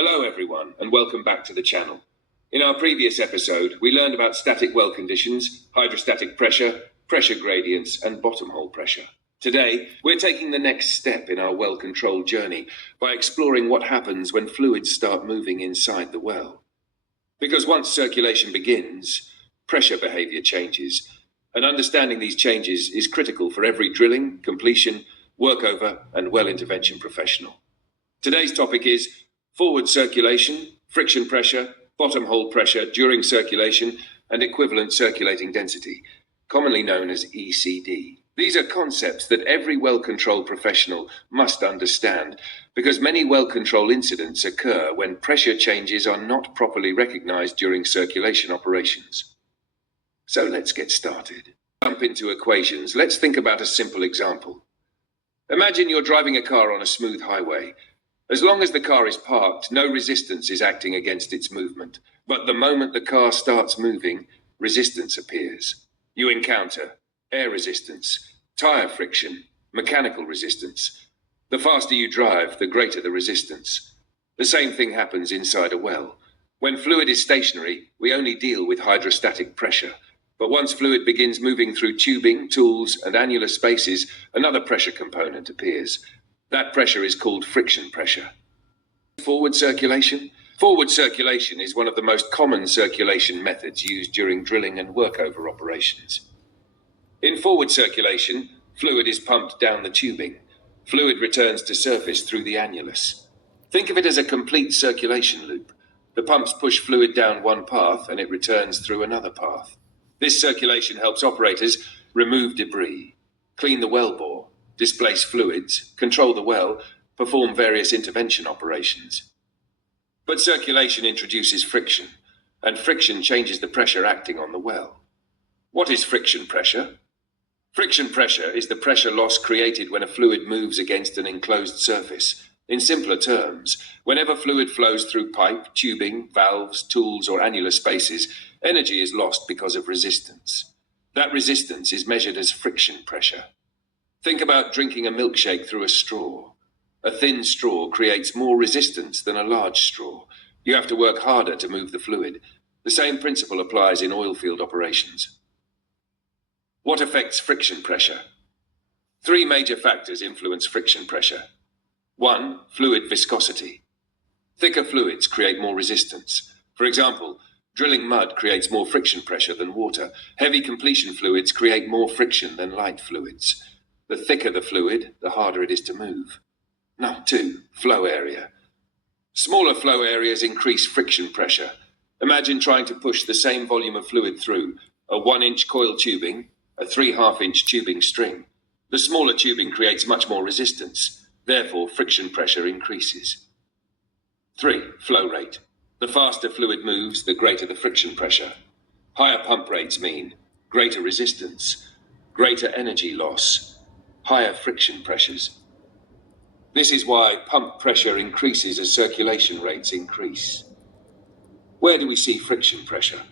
Hello everyone, and welcome back to the channel. In our previous episode, we learned about static well conditions, hydrostatic pressure, pressure gradients, and bottom hole pressure. Today, we're taking the next step in our well control journey by exploring what happens when fluids start moving inside the well. Because once circulation begins, pressure behavior changes, and understanding these changes is critical for every drilling, completion, workover, and well intervention professional. Today's topic is forward circulation, friction pressure, bottom hole pressure during circulation, and equivalent circulating density, commonly known as ECD. These are concepts that every well control professional must understand because many well control incidents occur when pressure changes are not properly recognized during circulation operations. So let's get started. Jump into equations. Let's think about a simple example. Imagine you're driving a car on a smooth highway. As long as the car is parked, no resistance is acting against its movement. But the moment the car starts moving, resistance appears. You encounter air resistance, tire friction, mechanical resistance. The faster you drive, the greater the resistance. The same thing happens inside a well. When fluid is stationary, we only deal with hydrostatic pressure. But once fluid begins moving through tubing, tools, and annular spaces, another pressure component appears. That pressure is called friction pressure. Forward circulation? Forward circulation is one of the most common circulation methods used during drilling and workover operations. In forward circulation, fluid is pumped down the tubing. Fluid returns to surface through the annulus. Think of it as a complete circulation loop. The pumps push fluid down one path and it returns through another path. This circulation helps operators remove debris, clean the wellbore, displace fluids, control the well, perform various intervention operations. But circulation introduces friction, and friction changes the pressure acting on the well. What is friction pressure? Friction pressure is the pressure loss created when a fluid moves against an enclosed surface. In simpler terms, whenever fluid flows through pipe, tubing, valves, tools, or annular spaces, energy is lost because of resistance. That resistance is measured as friction pressure. Think about drinking a milkshake through a straw. A thin straw creates more resistance than a large straw. You have to work harder to move the fluid. The same principle applies in oil field operations. What affects friction pressure? 3 major factors influence friction pressure. 1. Fluid viscosity. Thicker fluids create more resistance. For example, drilling mud creates more friction pressure than water. Heavy completion fluids create more friction than light fluids. The thicker the fluid, the harder it is to move. 2. Flow area. Smaller flow areas increase friction pressure. Imagine trying to push the same volume of fluid through a 1-inch coil tubing, a 3/2-inch tubing string. The smaller tubing creates much more resistance. Therefore, friction pressure increases. 3. Flow rate. The faster fluid moves, the greater the friction pressure. Higher pump rates mean greater resistance, greater energy loss, higher friction pressures. This is why pump pressure increases as circulation rates increase. Where do we see friction pressure?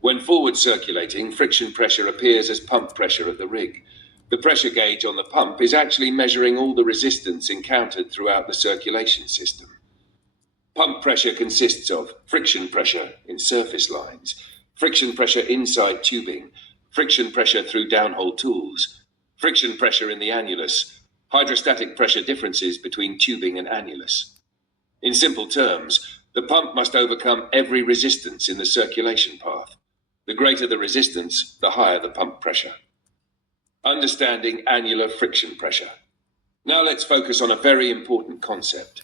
When forward circulating, friction pressure appears as pump pressure at the rig. The pressure gauge on the pump is actually measuring all the resistance encountered throughout the circulation system. Pump pressure consists of friction pressure in surface lines, friction pressure inside tubing, friction pressure through downhole tools, friction pressure in the annulus, hydrostatic pressure differences between tubing and annulus. In simple terms, the pump must overcome every resistance in the circulation path. The greater the resistance, the higher the pump pressure. Understanding annular friction pressure. Now let's focus on a very important concept: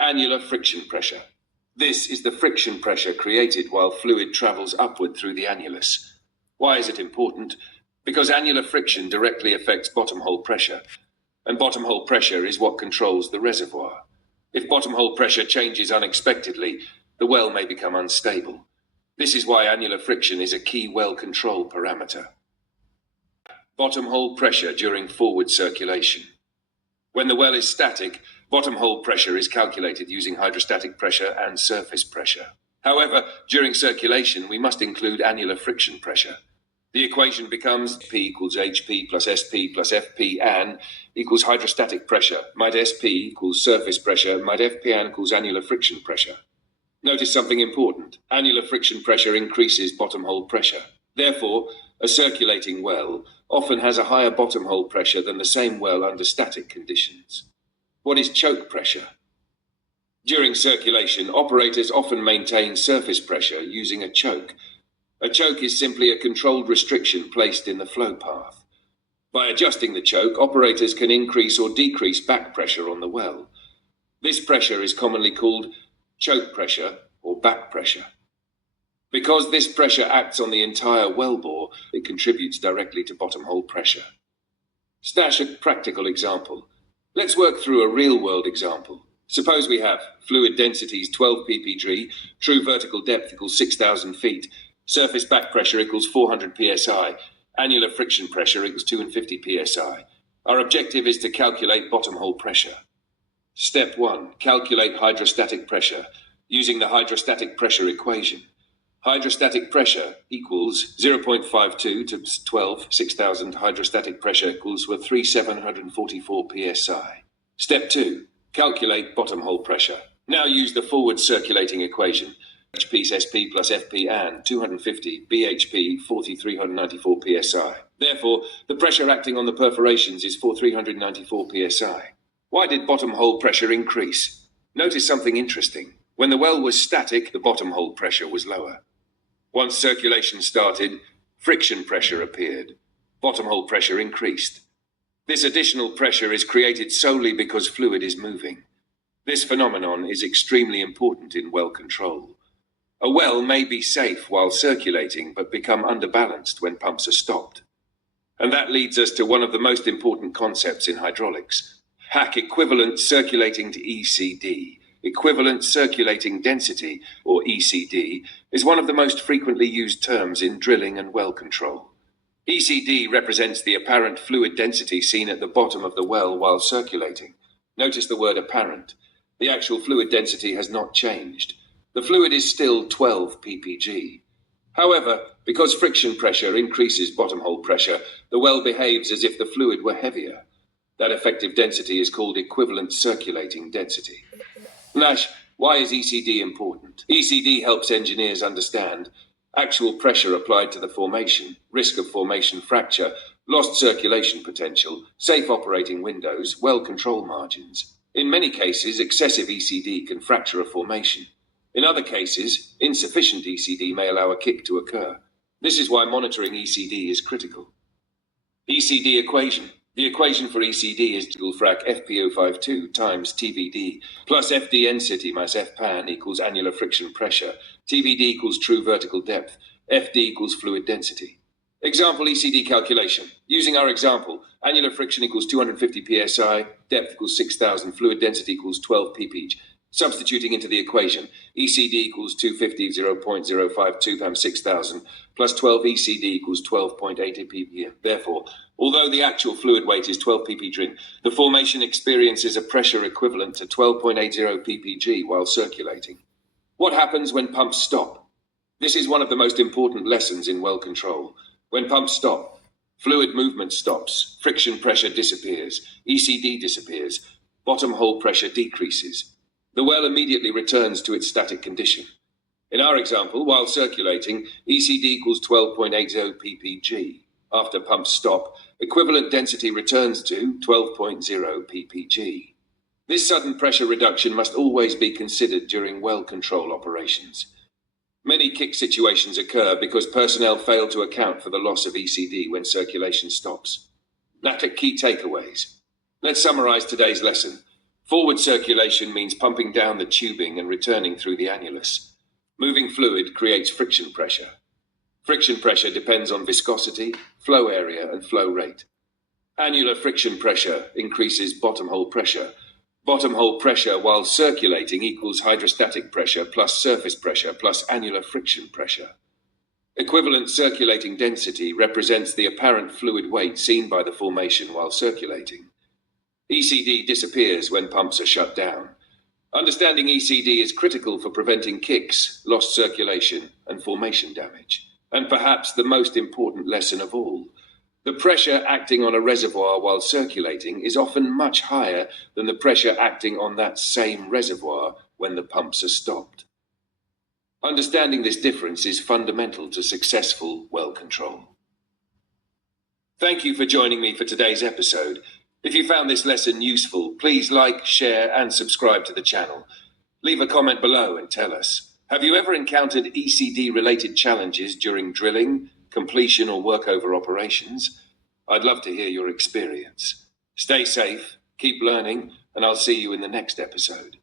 annular friction pressure. This is the friction pressure created while fluid travels upward through the annulus. Why is it important? Because annular friction directly affects bottom hole pressure, and bottom hole pressure is what controls the reservoir. If bottom hole pressure changes unexpectedly, the well may become unstable. This is why annular friction is a key well control parameter. Bottom hole pressure during forward circulation. When the well is static, bottom hole pressure is calculated using hydrostatic pressure and surface pressure. However, during circulation, we must include annular friction pressure. The equation becomes P equals HP plus SP plus FP an equals hydrostatic pressure, might SP equals surface pressure, might FP an equals annular friction pressure. Notice something important. Annular friction pressure increases bottom hole pressure. Therefore, a circulating well often has a higher bottom hole pressure than the same well under static conditions. What is choke pressure? During circulation, operators often maintain surface pressure using a choke. A choke is simply a controlled restriction placed in the flow path. By adjusting the choke, operators can increase or decrease back pressure on the well. This pressure is commonly called choke pressure or back pressure. Because this pressure acts on the entire well bore, it contributes directly to bottom hole pressure. Stash a practical example. Let's work through a real-world example. Suppose we have fluid densities 12 ppg, true vertical depth equals 6,000 feet, surface back pressure equals 400 psi, annular friction pressure equals 250 psi. Our objective is to calculate bottom hole pressure. Step 1. Calculate hydrostatic pressure using the hydrostatic pressure equation. Hydrostatic pressure equals 0.52 to 12, 6,000. Hydrostatic pressure equals 3,744 psi. Step 2. Calculate bottom hole pressure. Now use the forward circulating equation. HP SP plus FP an 250, BHP 4,394 psi. Therefore, the pressure acting on the perforations is 4,394 psi. Why did bottom hole pressure increase? Notice something interesting. When the well was static, the bottom hole pressure was lower. Once circulation started, friction pressure appeared. Bottom hole pressure increased. This additional pressure is created solely because fluid is moving. This phenomenon is extremely important in well control. A well may be safe while circulating, but become underbalanced when pumps are stopped. And that leads us to one of the most important concepts in hydraulics. Hack equivalent circulating to ECD. Equivalent Circulating Density, or ECD, is one of the most frequently used terms in drilling and well control. ECD represents the apparent fluid density seen at the bottom of the well while circulating. Notice the word apparent. The actual fluid density has not changed. The fluid is still 12 ppg. However, because friction pressure increases bottom hole pressure, the well behaves as if the fluid were heavier. That effective density is called equivalent circulating density. Nash, why is ECD important? ECD helps engineers understand actual pressure applied to the formation, risk of formation fracture, lost circulation potential, safe operating windows, well control margins. In many cases, excessive ECD can fracture a formation. In other cases, insufficient ECD may allow a kick to occur. This is why monitoring ECD is critical. ECD equation. The equation for ECD is equal frac FPO52 times TVD plus FD density minus FPAN equals annular friction pressure. TVD equals true vertical depth. FD equals fluid density. Example ECD calculation. Using our example, annular friction equals 250 psi, depth equals 6,000, fluid density equals 12 ppg. Substituting into the equation, ECD equals 250 0.052 times 6,000 plus 12 ECD equals 12.80 ppg. Therefore, although the actual fluid weight is 12 ppg, the formation experiences a pressure equivalent to 12.80 ppg while circulating. What happens when pumps stop? This is one of the most important lessons in well control. When pumps stop, fluid movement stops, friction pressure disappears, ECD disappears, bottom hole pressure decreases. The well immediately returns to its static condition. In our example, while circulating, ECD equals 12.80 ppg. After pumps stop, equivalent density returns to 12.0 ppg. This sudden pressure reduction must always be considered during well control operations. Many kick situations occur because personnel fail to account for the loss of ECD when circulation stops. Now to key takeaways. Let's summarize today's lesson. Forward circulation means pumping down the tubing and returning through the annulus. Moving fluid creates friction pressure. Friction pressure depends on viscosity, flow area, and flow rate. Annular friction pressure increases bottom hole pressure. Bottom hole pressure while circulating equals hydrostatic pressure plus surface pressure plus annular friction pressure. Equivalent circulating density represents the apparent fluid weight seen by the formation while circulating. ECD disappears when pumps are shut down. Understanding ECD is critical for preventing kicks, lost circulation, and formation damage. And perhaps the most important lesson of all, the pressure acting on a reservoir while circulating is often much higher than the pressure acting on that same reservoir when the pumps are stopped. Understanding this difference is fundamental to successful well control. Thank you for joining me for today's episode. If you found this lesson useful, please like, share, and subscribe to the channel. Leave a comment below and tell us, have you ever encountered ECD-related challenges during drilling, completion, or workover operations? I'd love to hear your experience. Stay safe, keep learning, and I'll see you in the next episode.